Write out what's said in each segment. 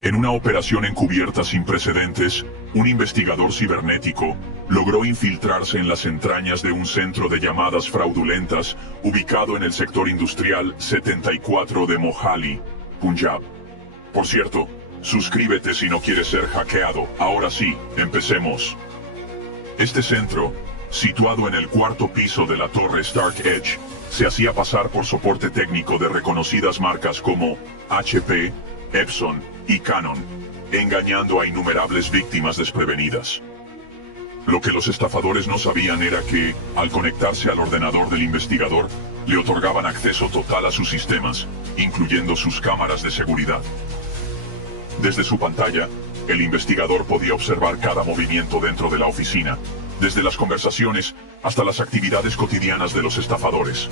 En una operación encubierta sin precedentes, un investigador cibernético logró infiltrarse en las entrañas de un centro de llamadas fraudulentas ubicado en el sector industrial 74 de Mohali, Punjab. Por cierto, suscríbete si no quieres ser hackeado. Ahora sí, empecemos. Este centro, situado en el cuarto piso de la torre Stark Edge, se hacía pasar por soporte técnico de reconocidas marcas como HP, Epson y Canon, engañando a innumerables víctimas desprevenidas. Lo que los estafadores no sabían era que, al conectarse al ordenador del investigador, le otorgaban acceso total a sus sistemas, incluyendo sus cámaras de seguridad. Desde su pantalla, el investigador podía observar cada movimiento dentro de la oficina, desde las conversaciones hasta las actividades cotidianas de los estafadores.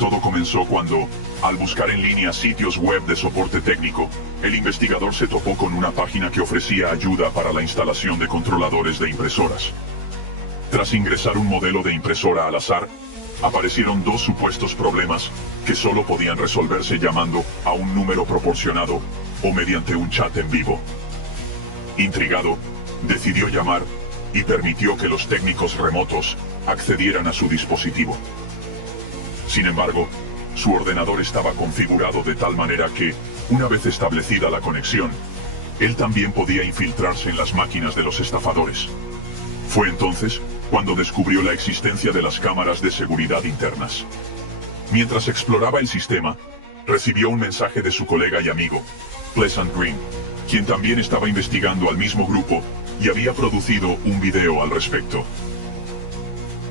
Todo comenzó cuando, al buscar en línea sitios web de soporte técnico, el investigador se topó con una página que ofrecía ayuda para la instalación de controladores de impresoras. Tras ingresar un modelo de impresora al azar, aparecieron dos supuestos problemas que solo podían resolverse llamando a un número proporcionado o mediante un chat en vivo. Intrigado, decidió llamar y permitió que los técnicos remotos accedieran a su dispositivo. Sin embargo, su ordenador estaba configurado de tal manera que, una vez establecida la conexión, él también podía infiltrarse en las máquinas de los estafadores. Fue entonces cuando descubrió la existencia de las cámaras de seguridad internas. Mientras exploraba el sistema, recibió un mensaje de su colega y amigo, Pleasant Green, quien también estaba investigando al mismo grupo y había producido un video al respecto.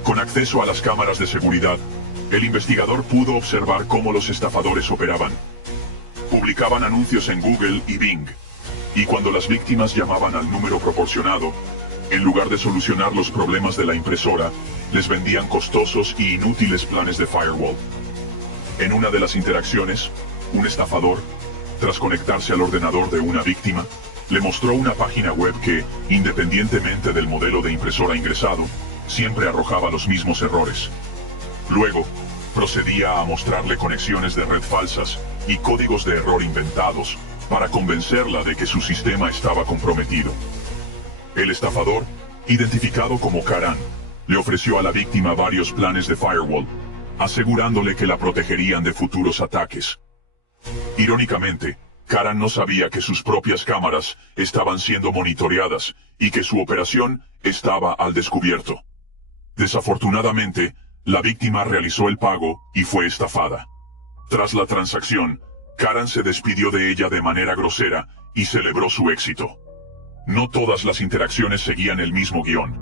Con acceso a las cámaras de seguridad, el investigador pudo observar cómo los estafadores operaban. Publicaban anuncios en Google y Bing, y cuando las víctimas llamaban al número proporcionado, en lugar de solucionar los problemas de la impresora, les vendían costosos y inútiles planes de firewall. En una de las interacciones, un estafador, tras conectarse al ordenador de una víctima, le mostró una página web que, independientemente del modelo de impresora ingresado, siempre arrojaba los mismos errores. Luego, procedía a mostrarle conexiones de red falsas y códigos de error inventados para convencerla de que su sistema estaba comprometido. El estafador, identificado como Karan, le ofreció a la víctima varios planes de firewall, asegurándole que la protegerían de futuros ataques. Irónicamente, Karan no sabía que sus propias cámaras estaban siendo monitoreadas y que su operación estaba al descubierto. Desafortunadamente, la víctima realizó el pago y fue estafada. Tras la transacción, Karan se despidió de ella de manera grosera y celebró su éxito. No todas las interacciones seguían el mismo guión.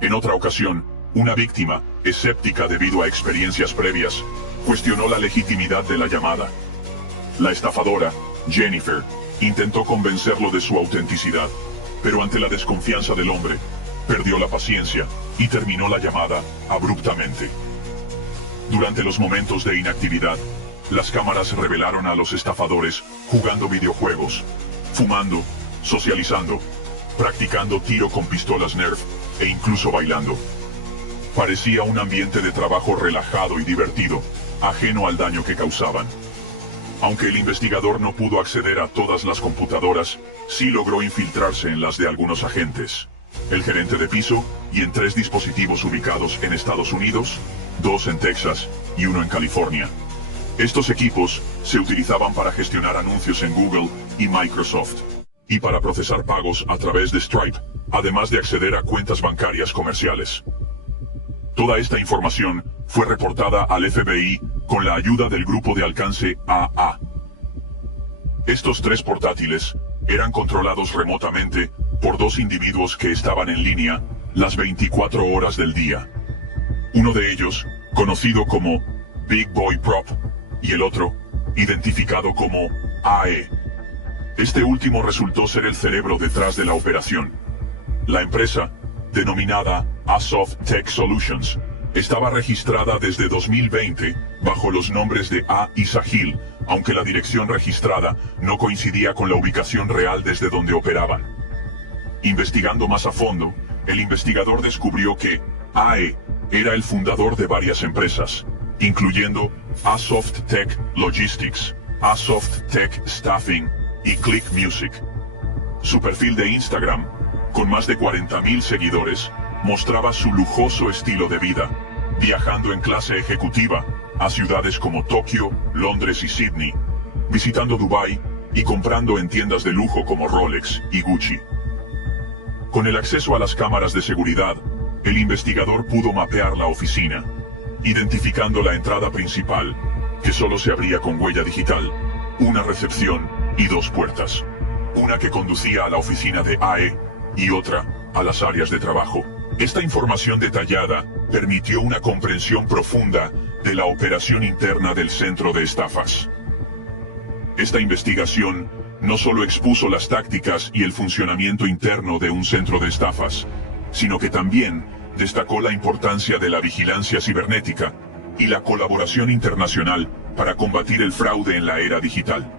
En otra ocasión, una víctima, escéptica debido a experiencias previas, cuestionó la legitimidad de la llamada. La estafadora, Jennifer, intentó convencerlo de su autenticidad, pero ante la desconfianza del hombre, perdió la paciencia y terminó la llamada abruptamente. Durante los momentos de inactividad, las cámaras revelaron a los estafadores jugando videojuegos, fumando, socializando, practicando tiro con pistolas Nerf e incluso bailando. Parecía un ambiente de trabajo relajado y divertido, ajeno al daño que causaban. Aunque el investigador no pudo acceder a todas las computadoras, sí logró infiltrarse en las de algunos agentes. El gerente de piso y en 3 dispositivos ubicados en Estados Unidos, 2 en Texas y 1 en California. Estos equipos se utilizaban para gestionar anuncios en Google y Microsoft, y para procesar pagos a través de Stripe, además de acceder a cuentas bancarias comerciales. Toda esta información fue reportada al FBI con la ayuda del grupo de alcance AA. Estos 3 portátiles eran controlados remotamente por 2 individuos que estaban en línea las 24 horas del día. Uno de ellos, conocido como Big Boy Prop, y el otro, identificado como AE. Este último resultó ser el cerebro detrás de la operación. La empresa, denominada Asoft Tech Solutions, estaba registrada desde 2020 bajo los nombres de A y Sahil, aunque la dirección registrada no coincidía con la ubicación real desde donde operaban. Investigando más a fondo, el investigador descubrió que AE era el fundador de varias empresas, incluyendo Asoft Tech Logistics, Asoft Tech Staffing y Click Music. Su perfil de Instagram, con más de 40.000 seguidores, mostraba su lujoso estilo de vida, viajando en clase ejecutiva a ciudades como Tokio, Londres y Sydney, visitando Dubái y comprando en tiendas de lujo como Rolex y Gucci. Con el acceso a las cámaras de seguridad, el investigador pudo mapear la oficina, identificando la entrada principal, que solo se abría con huella digital, una recepción y dos puertas. Una que conducía a la oficina de AE y otra a las áreas de trabajo. Esta información detallada permitió una comprensión profunda de la operación interna del centro de estafas. Esta investigación no solo expuso las tácticas y el funcionamiento interno de un centro de estafas, sino que también destacó la importancia de la vigilancia cibernética y la colaboración internacional para combatir el fraude en la era digital.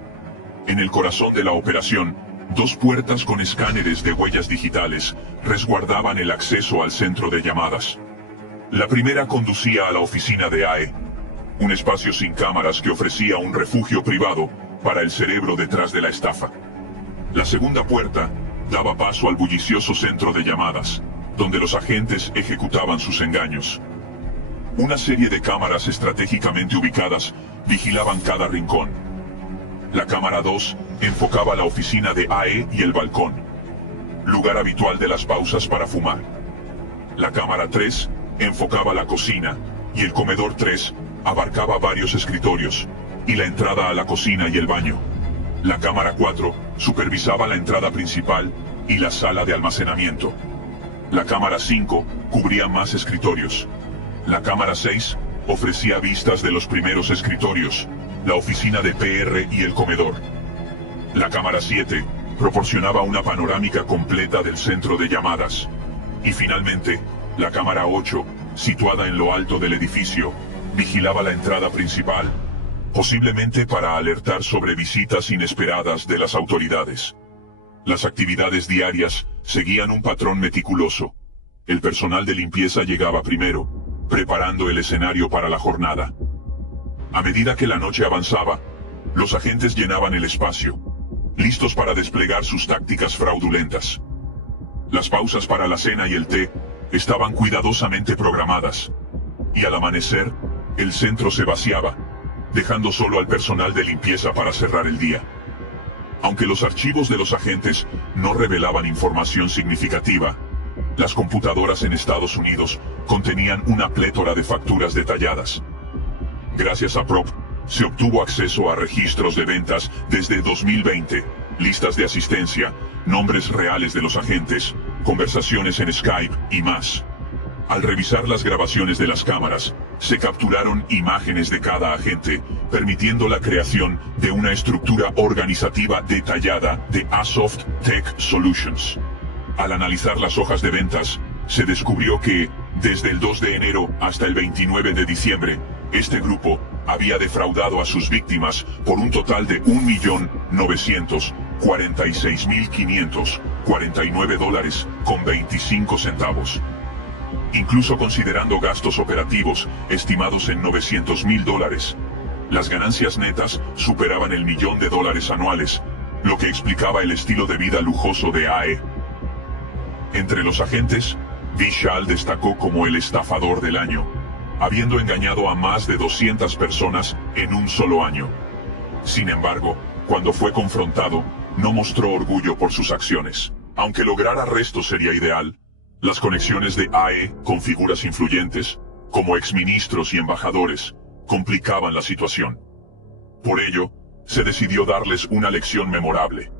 En el corazón de la operación, dos puertas con escáneres de huellas digitales resguardaban el acceso al centro de llamadas. La primera conducía a la oficina de AE, un espacio sin cámaras que ofrecía un refugio privado para el cerebro detrás de la estafa. La segunda puerta daba paso al bullicioso centro de llamadas, donde los agentes ejecutaban sus engaños. Una serie de cámaras estratégicamente ubicadas vigilaban cada rincón. La cámara 2 enfocaba la oficina de AE y el balcón, lugar habitual de las pausas para fumar. La cámara 3 enfocaba la cocina y el comedor 3 abarcaba varios escritorios y la entrada a la cocina y el baño. La cámara 4 supervisaba la entrada principal y la sala de almacenamiento. La cámara 5 cubría más escritorios. La cámara 6 ofrecía vistas de los primeros escritorios, la oficina de PR y el comedor. La cámara 7 proporcionaba una panorámica completa del centro de llamadas. Y finalmente, la cámara 8, situada en lo alto del edificio, vigilaba la entrada principal, posiblemente para alertar sobre visitas inesperadas de las autoridades. Las actividades diarias seguían un patrón meticuloso. El personal de limpieza llegaba primero, preparando el escenario para la jornada. A medida que la noche avanzaba, los agentes llenaban el espacio, listos para desplegar sus tácticas fraudulentas. Las pausas para la cena y el té estaban cuidadosamente programadas, y al amanecer, el centro se vaciaba, dejando solo al personal de limpieza para cerrar el día. Aunque los archivos de los agentes no revelaban información significativa, las computadoras en Estados Unidos contenían una plétora de facturas detalladas. Gracias a Prop, se obtuvo acceso a registros de ventas desde 2020, listas de asistencia, nombres reales de los agentes, conversaciones en Skype y más. Al revisar las grabaciones de las cámaras, se capturaron imágenes de cada agente, permitiendo la creación de una estructura organizativa detallada de Asoft Tech Solutions. Al analizar las hojas de ventas, se descubrió que, desde el 2 de enero hasta el 29 de diciembre, este grupo había defraudado a sus víctimas por un total de $1.946.549.25. Incluso considerando gastos operativos estimados en $900.000, las ganancias netas superaban el $1.000.000 anuales, lo que explicaba el estilo de vida lujoso de AE. Entre los agentes, Vishal destacó como el estafador del año, habiendo engañado a más de 200 personas en un solo año. Sin embargo, cuando fue confrontado, no mostró orgullo por sus acciones. Aunque lograr arresto sería ideal, las conexiones de AE con figuras influyentes, como exministros y embajadores, complicaban la situación. Por ello, se decidió darles una lección memorable.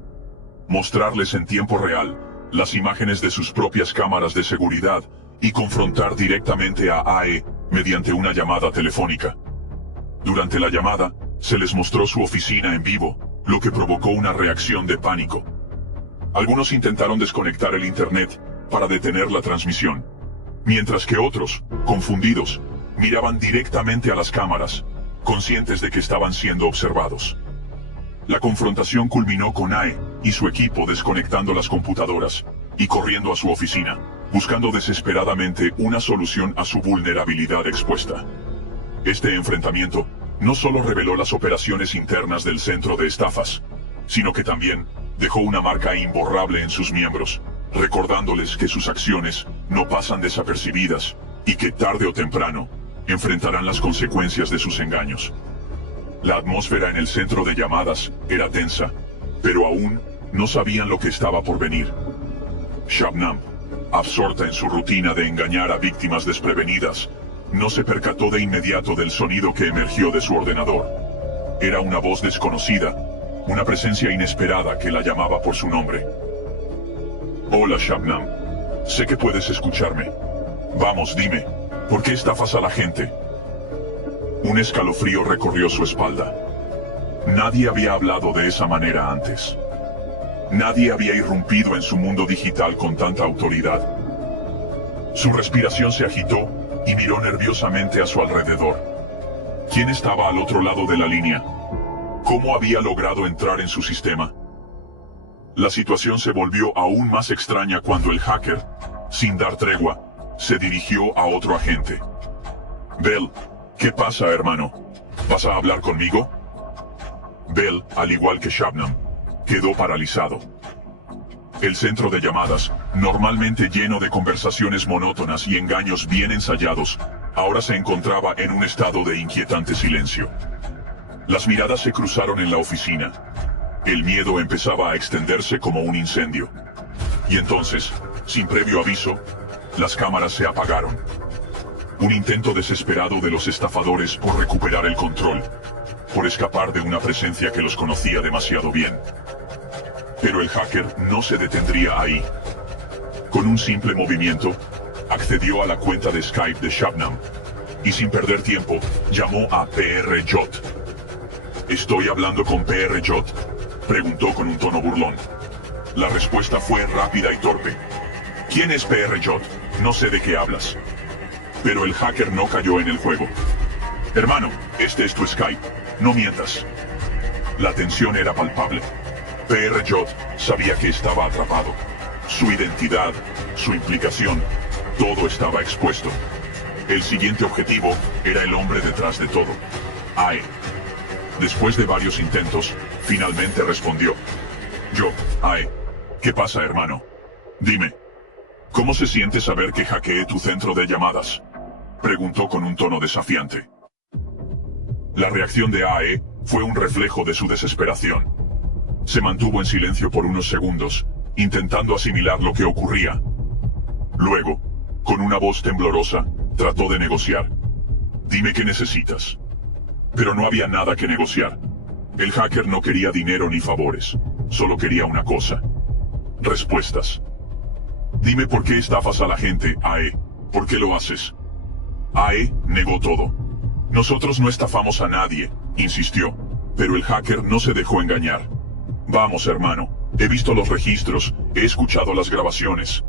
Mostrarles en tiempo real las imágenes de sus propias cámaras de seguridad y confrontar directamente a AE mediante una llamada telefónica. Durante la llamada, se les mostró su oficina en vivo, lo que provocó una reacción de pánico. Algunos intentaron desconectar el internet para detener la transmisión, mientras que otros, confundidos, miraban directamente a las cámaras, conscientes de que estaban siendo observados. La confrontación culminó con AE y su equipo desconectando las computadoras y corriendo a su oficina, buscando desesperadamente una solución a su vulnerabilidad expuesta. Este enfrentamiento no solo reveló las operaciones internas del centro de estafas, sino que también dejó una marca imborrable en sus miembros, recordándoles que sus acciones no pasan desapercibidas y que tarde o temprano enfrentarán las consecuencias de sus engaños. La atmósfera en el centro de llamadas era tensa, pero aún no sabían lo que estaba por venir. Shabnam, absorta en su rutina de engañar a víctimas desprevenidas, no se percató de inmediato del sonido que emergió de su ordenador. Era una voz desconocida, una presencia inesperada que la llamaba por su nombre. Hola Shabnam, sé que puedes escucharme. Vamos, dime, ¿por qué estafas a la gente? Un escalofrío recorrió su espalda. Nadie había hablado de esa manera antes. Nadie había irrumpido en su mundo digital con tanta autoridad. Su respiración se agitó y miró nerviosamente a su alrededor. ¿Quién estaba al otro lado de la línea? ¿Cómo había logrado entrar en su sistema? La situación se volvió aún más extraña cuando el hacker, sin dar tregua, se dirigió a otro agente. Bell, ¿qué pasa, hermano? ¿Vas a hablar conmigo? Bell, al igual que Shabnam, quedó paralizado. El centro de llamadas, normalmente lleno de conversaciones monótonas y engaños bien ensayados, ahora se encontraba en un estado de inquietante silencio. Las miradas se cruzaron en la oficina. El miedo empezaba a extenderse como un incendio. Y entonces, sin previo aviso, las cámaras se apagaron. Un intento desesperado de los estafadores por recuperar el control, por escapar de una presencia que los conocía demasiado bien. Pero el hacker no se detendría ahí. Con un simple movimiento, accedió a la cuenta de Skype de Shabnam, y sin perder tiempo, llamó a PRJ. ¿Estoy hablando con PRJ? Preguntó con un tono burlón. La respuesta fue rápida y torpe. ¿Quién es PRJ? No sé de qué hablas. Pero el hacker no cayó en el juego. Hermano, este es tu Skype. No mientas. La tensión era palpable. PRJ sabía que estaba atrapado. Su identidad, su implicación, todo estaba expuesto. El siguiente objetivo era el hombre detrás de todo. AE. Después de varios intentos, finalmente respondió. Yo, AE. ¿Qué pasa, hermano? Dime. ¿Cómo se siente saber que hackeé tu centro de llamadas? Preguntó con un tono desafiante. La reacción de AE fue un reflejo de su desesperación. Se mantuvo en silencio por unos segundos, intentando asimilar lo que ocurría. Luego, con una voz temblorosa, trató de negociar. Dime qué necesitas. Pero no había nada que negociar. El hacker no quería dinero ni favores, solo quería una cosa. Respuestas. Dime por qué estafas a la gente, AE. ¿Por qué lo haces? AE negó todo. Nosotros no estafamos a nadie, insistió, pero el hacker no se dejó engañar. Vamos, hermano, he visto los registros, he escuchado las grabaciones.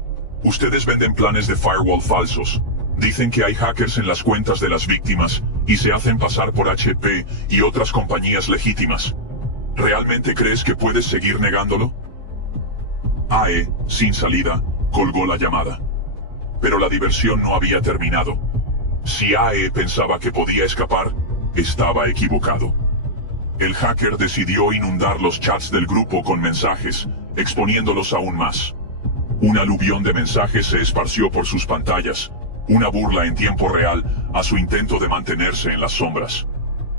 Ustedes venden planes de firewall falsos. Dicen que hay hackers en las cuentas de las víctimas y se hacen pasar por HP y otras compañías legítimas. ¿Realmente crees que puedes seguir negándolo? AE, sin salida, colgó la llamada. Pero la diversión no había terminado. Si AE pensaba que podía escapar, estaba equivocado. El hacker decidió inundar los chats del grupo con mensajes, exponiéndolos aún más. Un aluvión de mensajes se esparció por sus pantallas, una burla en tiempo real a su intento de mantenerse en las sombras.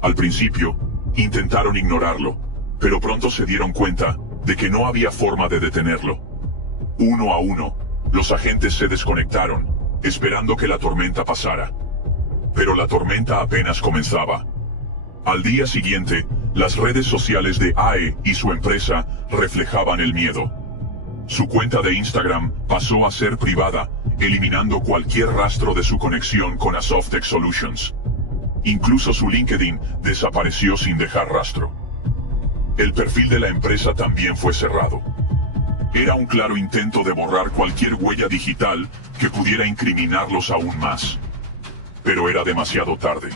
Al principio, intentaron ignorarlo, pero pronto se dieron cuenta de que no había forma de detenerlo. Uno a uno, los agentes se desconectaron, esperando que la tormenta pasara. Pero la tormenta apenas comenzaba. Al día siguiente, las redes sociales de AE y su empresa reflejaban el miedo. Su cuenta de Instagram pasó a ser privada, eliminando cualquier rastro de su conexión con Asoftec Solutions. Incluso su LinkedIn desapareció sin dejar rastro. El perfil de la empresa también fue cerrado. Era un claro intento de borrar cualquier huella digital que pudiera incriminarlos aún más. Pero era demasiado tarde.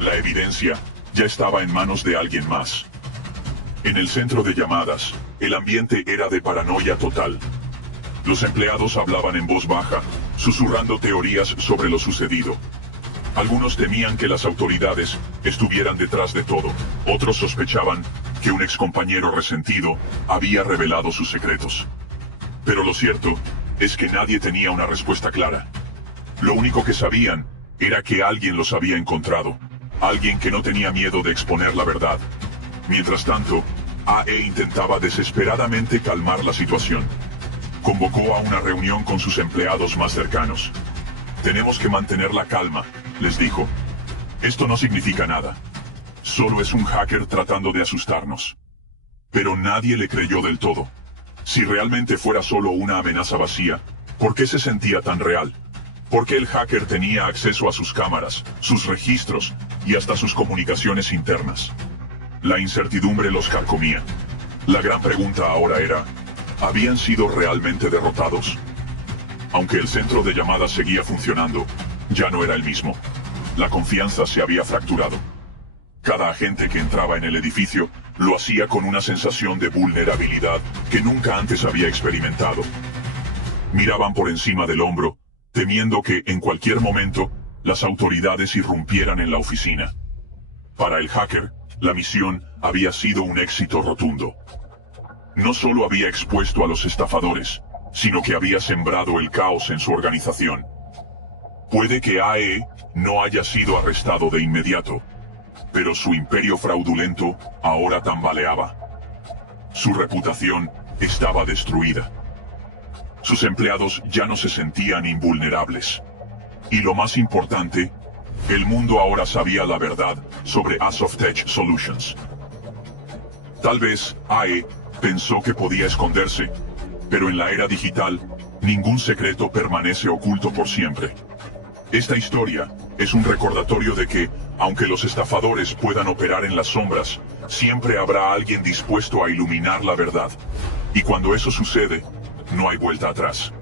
La evidencia ya estaba en manos de alguien más. En el centro de llamadas, el ambiente era de paranoia total. Los empleados hablaban en voz baja, susurrando teorías sobre lo sucedido. Algunos temían que las autoridades estuvieran detrás de todo. Otros sospechaban que un excompañero resentido había revelado sus secretos. Pero lo cierto es que nadie tenía una respuesta clara. Lo único que sabían era que alguien los había encontrado, alguien que no tenía miedo de exponer la verdad. Mientras tanto, AE intentaba desesperadamente calmar la situación. Convocó a una reunión con sus empleados más cercanos. Tenemos que mantener la calma, les dijo. Esto no significa nada. Solo es un hacker tratando de asustarnos. Pero nadie le creyó del todo. Si realmente fuera solo una amenaza vacía, ¿por qué se sentía tan real? ¿Por qué el hacker tenía acceso a sus cámaras, sus registros y hasta sus comunicaciones internas? La incertidumbre los carcomía. La gran pregunta ahora era, ¿habían sido realmente derrotados? Aunque el centro de llamadas seguía funcionando, ya no era el mismo. La confianza se había fracturado. Cada agente que entraba en el edificio lo hacía con una sensación de vulnerabilidad que nunca antes había experimentado. Miraban por encima del hombro, temiendo que, en cualquier momento, las autoridades irrumpieran en la oficina. Para el hacker, la misión había sido un éxito rotundo. No solo había expuesto a los estafadores, sino que había sembrado el caos en su organización. Puede que AE no haya sido arrestado de inmediato, pero su imperio fraudulento ahora tambaleaba. Su reputación estaba destruida. Sus empleados ya no se sentían invulnerables. Y lo más importante, el mundo ahora sabía la verdad sobre Asoftech Solutions. Tal vez AE pensó que podía esconderse, pero en la era digital, ningún secreto permanece oculto por siempre. Esta historia es un recordatorio de que, aunque los estafadores puedan operar en las sombras, siempre habrá alguien dispuesto a iluminar la verdad. Y cuando eso sucede, no hay vuelta atrás.